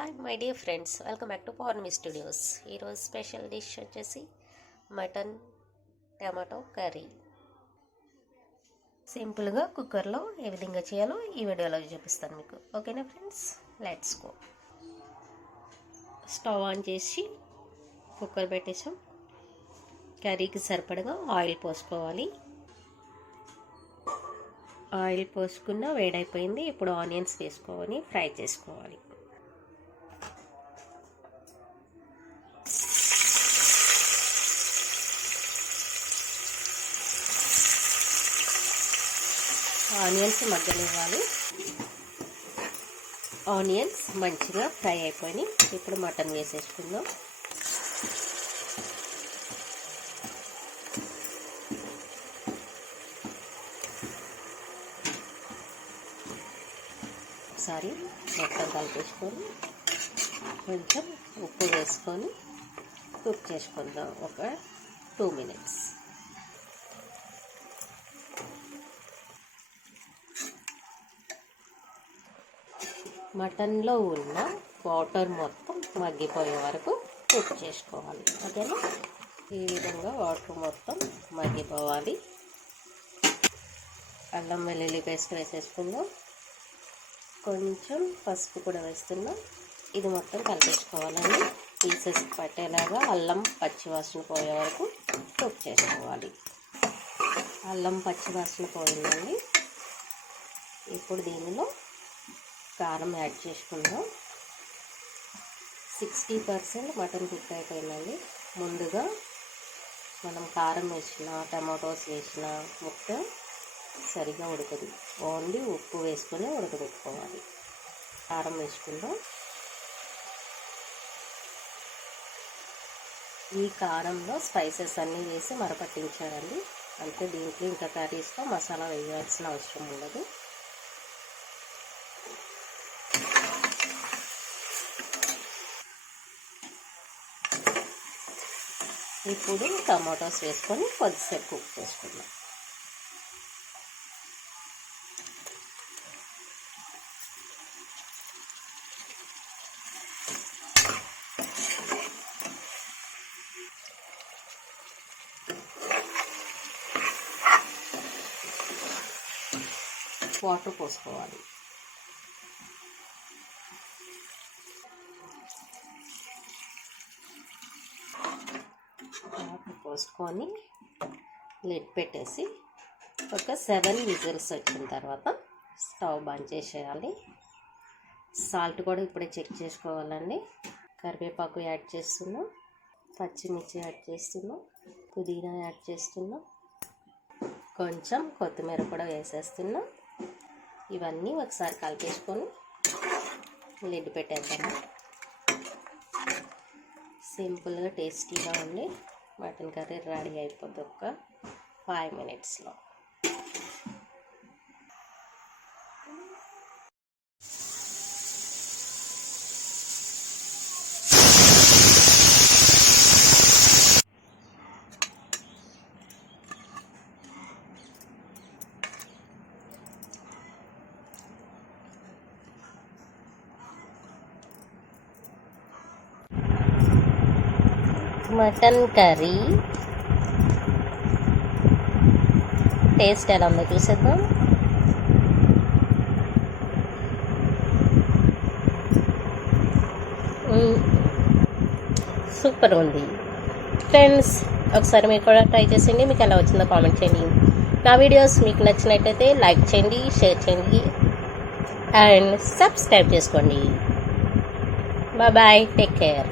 Hi my dear friends, welcome back to pournami studios. ఈరోజు special dish వచ్చేసి mutton tomato curry. సింపుల్గా కుక్కర్లో ఏ విధంగా చేయాలో ఈ వీడియోలో చూపిస్తాను మీకు. ఓకేనా friends, let's go. Stove on చేసి కుక్కర్ పెట్టేసాం. కర్రీకి సరిపడగా ఆయిల్ పోసుకోవాలి. ఆయిల్ పోసుకున్న వేడైపోయింది. ఇప్పుడు ఆనియన్స్ వేసుకొని ఫ్రై చేసుకోవాలి. ఆనియన్స్ మగ్గనివ్వాలి. ఆనియన్స్ మంచిగా ఫ్రై అయిపోయి ఇప్పుడు మటన్ వేసేసుకుందాం. ఒకసారి మొత్తం కలిపేసుకొని కొంచెం ఉప్పు వేసుకొని కుక్ చేసుకుందాం ఒక 2 minutes. మటన్లో ఉన్న వాటర్ మొత్తం మగ్గిపోయే వరకు కుక్ చేసుకోవాలి. ఓకేనా, ఈ విధంగా వాటర్ మొత్తం మగ్గిపోవాలి. అల్లం వెల్లుల్లి పేస్ట్ వేసేసుకుందాం. కొంచెం పసుపు కూడా వేస్తున్నాం. ఇది మొత్తం కలిపేసుకోవాలండి. పీసెస్ పట్టేలాగా అల్లం పచ్చివాసన పోయే వరకు కుక్ చేసుకోవాలి. అల్లం పచ్చివాసన పోయిందండి. ఇప్పుడు దీనిలో కారం యాడ్ చేసుకుందాం. 60% మటన్ కుక్ అయిపోయిందండి. ముందుగా మనం కారం వేసిన టమాటోస్ వేసిన ముక్క సరిగా ఉడకదు. ఓన్లీ ఉప్పు వేసుకొని ఉడకబెట్టుకోవాలి. కారం వేసుకుందాం. ఈ కారంలో స్పైసెస్ అన్నీ వేసి మరపట్టించారండి. అంటే దీంట్లో ఇంకా కర్రీస్లో మసాలా వేయాల్సిన అవసరం ఉండదు. ఇప్పుడు టమాటోస్ వేసుకొని కొద్దిసేపు కుక్ చేసుకుందాం. వాటర్ పోసుకోవాలి. వాటర్ పోసుకొని లిడ్ పెట్టేసి ఒక 7 విజిల్స్ వచ్చిన తర్వాత స్టవ్ బంద్ చేసేయాలి. సాల్ట్ కూడా ఇప్పుడే చెక్ చేసుకోవాలండి. కరివేపాకు యాడ్ చేస్తున్నాం, పచ్చిమిర్చి యాడ్ చేస్తున్నాం, పుదీనా యాడ్ చేస్తున్నాం, కొంచెం కొత్తిమీర కూడా వేసేస్తున్నాం. ఇవన్నీ ఒకసారి కలిపేసుకొని లిడ్ పెట్టేద్దాము. సింపుల్గా టేస్టీగా ఉండి మటన్ కర్రీ రెడీ అయిపోతుంది ఒక 5 minutesలో. మటన్ కర్రీ టేస్ట్ ఎలా ఉందో చూసేద్దాం. సూపర్ ఉంది ఫ్రెండ్స్. ఒకసారి మీరు కూడా ట్రై చేసేయండి. మీకు ఎలా వచ్చిందో కామెంట్ చేయండి. నా వీడియోస్ మీకు నచ్చినట్టయితే లైక్ చేయండి, షేర్ చేయండి అండ్ సబ్స్క్రైబ్ చేసుకోండి. Bye, take care.